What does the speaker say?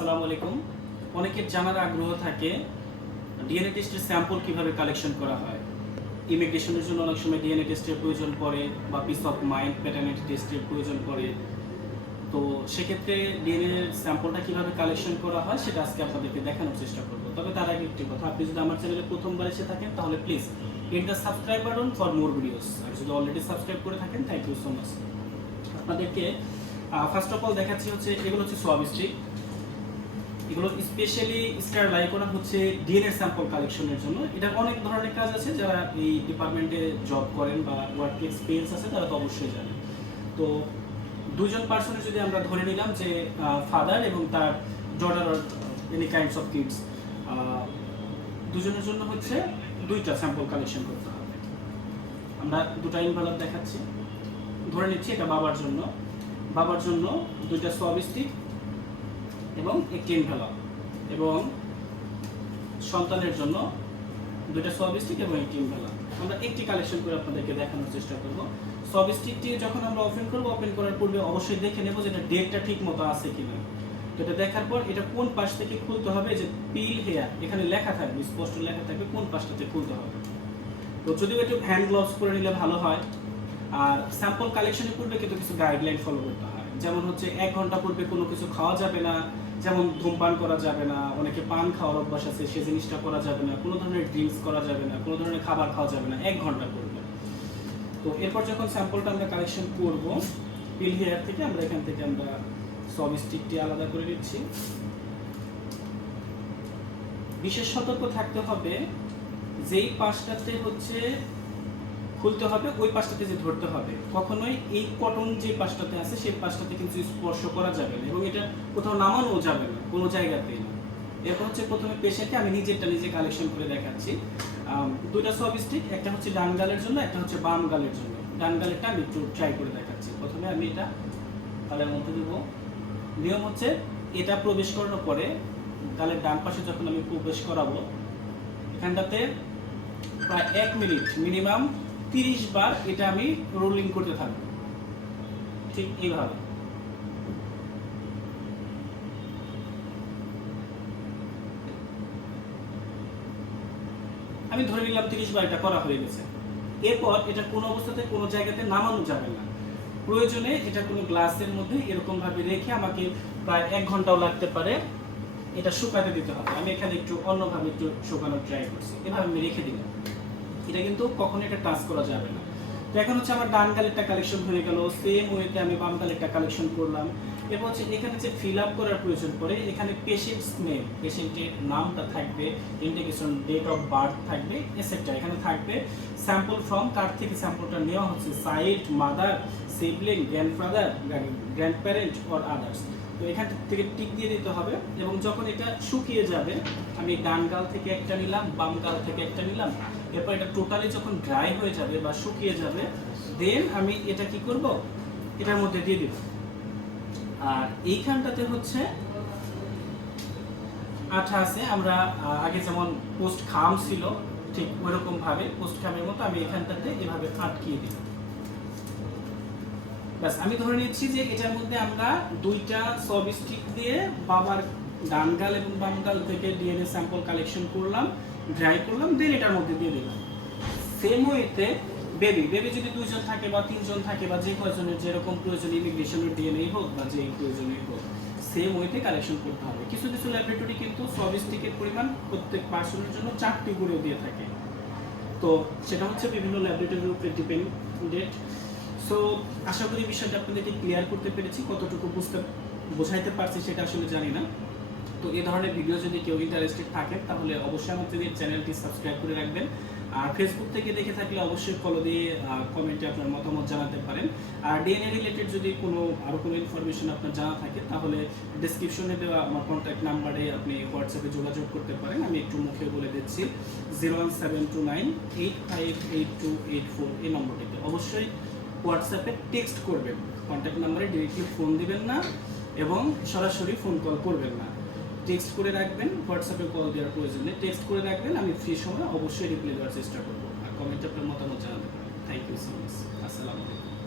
আসসালামু আলাইকুম। অনেকের জানার আগ্রহ থাকে ডিএনএ টেস্টের স্যাম্পল কিভাবে কালেকশন করা হয়। ইমিগ্রেশনের জন্য অনেক সময় ডিএনএ টেস্টের প্রয়োজন পড়ে বা পিস অফ মাইন্ড প্যাটার্নিটি টেস্টের প্রয়োজন পড়ে। তো সেক্ষেত্রে ডিএনএ স্যাম্পলটা কিভাবে কালেকশন করা হয় সেটা আজকে আপনাদেরকে দেখানোর চেষ্টা করব। তবে তার আগে একটি কথা, আপনি যদি আমার চ্যানেলে প্রথমবার এসে থাকেন তাহলে please hit the subscribe button for more videos. আর যদি অলরেডি সাবস্ক্রাইব করে থাকেন থ্যাংক ইউ সো মাচ। আপনাদেরকে ফার্স্ট অফ অল দেখাচ্ছি হচ্ছে এগুলো হচ্ছে সোয়াব স্ট্রিপ। এগুলো স্পেশালি স্টারলাইট করা হচ্ছে ডিএনএ স্যাম্পল কালেকশনের জন্য। এটা অনেক ধরনের কাজ আছে, যারা এই ডিপার্টমেন্টে জব করেন বা ওয়ার্ক এক্সপিরিয়েন্স আছে তারা তো অবশ্যই জানেন। তো দুজন পার্সনের যদি আমরা ধরে নিলাম যে ফাদার এবং তার daughter or any kinds of kids, দুজনের জন্য হচ্ছে দুইটা স্যাম্পল কালেকশন করতে হবে। আমরা দুটা এনভেলপ দেখাচ্ছি। ধরে নিচ্ছি এটা বাবার জন্য দুইটা সোয়াব স্টিক এবং একটি এনভেলপ, এবং সন্তানের জন্য দুইটা সোয়াব স্টিক এবং একটি এনভেলপ। আমরা একটি কালেকশন করে আপনাদেরকে দেখানোর চেষ্টা করব। সোয়াব স্টিকটি যখন আমরা ওপেন করব, ওপেন করার পূর্বে অবশ্যই দেখে নেব যে এটা ডেটটা ঠিক মতো আছে কিনা। তো এটা দেখার পর এটা কোন পাশ থেকে খুলতে হবে, যে পিল হেয়ার এখানে লেখা থাকবে, স্পষ্ট লেখা থাকবে কোন পাশটাতে খুলতে হবে। তো যদিও একটু হ্যান্ড গ্লাভস পরে নিলে ভালো হয়। আর স্যাম্পল কালেকশনের পূর্বে কিন্তু কিছু গাইডলাইন ফলো করতে হয়, যেমন হচ্ছে 1 ঘন্টা পূর্বে কোনো কিছু খাওয়া যাবে না, যেমন ধূমপান করা যাবে না, অনেকে পান খাওয়ার অভ্যাস আছে সে জিনিসটা করা যাবে না, কোনো ধরনের ড্রিঙ্কস করা যাবে না, কোনো ধরনের খাবার খাওয়া যাবে না 1 ঘন্টা পূর্বে। তো এরপর যখন স্যাম্পলটা আমরা কালেকশন করব পিল হেয়ার থেকে, আমরা এখান থেকে আমরা সোয়াব স্টিকটি আলাদা করে নিচ্ছি। বিশেষ সতর্ক থাকতে হবে, যেই পাশটাতে হচ্ছে খুলতে হবে ওই পাশটাতে যে ধরতে হবে, কখনোই এই কটন যে পাশটাতে আছে সেই পাশটাতে কিন্তু স্পর্শ করা যাবে না, এবং এটা কোথাও নামানো যাবে না কোনো জায়গাতেই না। এরপর হচ্ছে প্রথমে পেশেন্টকে আমি নিজে কালেকশন করে দেখাচ্ছি। দুইটা সোয়াব স্টিক, একটা হচ্ছে ডান গালের জন্য, একটা হচ্ছে বাম গালের জন্য। ডান গালেরটা আমি একটু ট্রাই করে দেখাচ্ছি। প্রথমে আমি এটা গালের মধ্যে দেবো। নিয়ম হচ্ছে এটা প্রবেশ করানোর পরে গালের ডান পাশে যখন আমি প্রবেশ করাবো, এখানটাতে প্রায় 1 মিনিট মিনিমাম 30 বার এটা আমি রোলিং করতে থাকবো, ঠিক এইভাবে। আমি ধরে নিলাম 30 বার এটা করা হয়ে গেছে। এরপর এটা কোনো অবস্থাতে কোনো জায়গাতে নামানো যাবে না। প্রয়োজনে এটা কোনো গ্লাসের মধ্যে এরকম ভাবে রেখে, আমাকে প্রায় 1 ঘন্টাও লাগতে পারে, এটা শুকাতে দিতে হবে। আমি এখানে একটু অন্যভাবে একটু শুকানোর ট্রাই করছি। এভাবে আমি রেখে দিলাম, এটা কিন্তু কখনো এটা টাচ করা যাবে না। তো এখন হচ্ছে আমার ডান গালেরটা কালেকশন হয়ে গেল। সেম ওয়েতে আমি বাম গালেরটা কালেকশন করলাম। এরপর হচ্ছে এখানে যে ফিল আপ করার প্রয়োজন পড়ে, এখানে পেশেন্টস নেম, পেশেন্টের নামটা থাকবে, ইন্ডিকেশন ডেট অফ বার্থ থাকবে, এসেট্রা এখানে থাকবে। স্যাম্পল ফর্ম, কার থেকে স্যাম্পলটা নেওয়া হচ্ছে, child, mother, sibling, grandfather, grandparent or others. তো এখান থেকে টিক দিয়ে দিতে হবে। এবং যখন এটা শুকিয়ে যাবে, আমি ডান গাল থেকে একটা নিলাম, বাম গাল থেকে একটা নিলাম। এরপর এটা টোটালি যখন ড্রাই হয়ে যাবে বা শুকিয়ে যাবে, দেন আমি এটা কি করব, এটার মধ্যে দিয়ে দিব। আর এইখানটাতে হচ্ছে আঠা আছে, আমরা আগে যেমন পোস্ট খাম ছিল ঠিক ওইরকম ভাবে পোস্ট খামের মতো আমি এখানটাতে এভাবে আটকিয়ে দিব। ব্যাস, আমি ধরে নিচ্ছি যে এটার মধ্যে আমরা দুইটা সোয়াব স্টিক দিয়ে বাবার ডান গাল এবং বাম গাল থেকে ডিএনএ স্যাম্পল কালেকশন করলাম, ড্রাই করলাম, দেন এটার মধ্যে দিয়ে দিলাম। সেম ওয়েতে বেবি যদি 2 জন থাকে বা 3 জন থাকে বা যে কয়জনের যেরকম প্রয়োজন, ইমিগ্রেশনের ডিএনএ হোক বা যে প্রয়োজনই হোক, সেম ওয়েতে কালেকশন করতে হবে। কিছু ল্যাবরেটরি কিন্তু সোয়াব স্টিকের পরিমাণ প্রত্যেক পার্সনের জন্য 4টি করে দিয়ে থাকে। তো সেটা হচ্ছে বিভিন্ন ল্যাবরেটরির উপরে ডিপেন্ডেন্ট। সো আশা করি বিষয়টা আপনাদেরকে ক্লিয়ার করতে পেরেছি। কতটুকু বোঝাইতে পারছি সেটা আসলে জানি না। তো এই ধরনের ভিডিও যদি কেউ ইন্টারেস্টেড থাকেন তাহলে অবশ্যই আমাদের চ্যানেলটি সাবস্ক্রাইব করে রাখবেন। আর ফেসবুক থেকে দেখে থাকলে অবশ্যই ফলো দিয়ে কমেন্টে আপনার মতামত জানাতে পারেন। আর ডিএনএ রিলেটেড যদি আরও কোনো ইনফরমেশন আপনার জানা থাকে তাহলে ডেসক্রিপশনে দেওয়া আমার কন্ট্যাক্ট নাম্বারে আপনি হোয়াটসঅ্যাপে যোগাযোগ করতে পারেন। আমি একটু মুখে বলে দিচ্ছি, 01729858284 এই নম্বরটিতে অবশ্যই হোয়াটসঅ্যাপে টেক্সট করবেন। কন্ট্যাক্ট নাম্বারে ডিরেক্টলি ফোন দিবেন না এবং সরাসরি ফোন কল করবেন না। টেক্সট করে রাখবেন, হোয়াটসঅ্যাপে কল দেওয়ার প্রয়োজন নেই, টেক্সট করে রাখবেন। আমি ফ্রি সময় অবশ্যই রিপ্লাই দেওয়ার চেষ্টা করবো। আর কমেন্টে আপনার মতামত জানাতে পারেন। Thank you so much. আসসালামু আলাইকুম।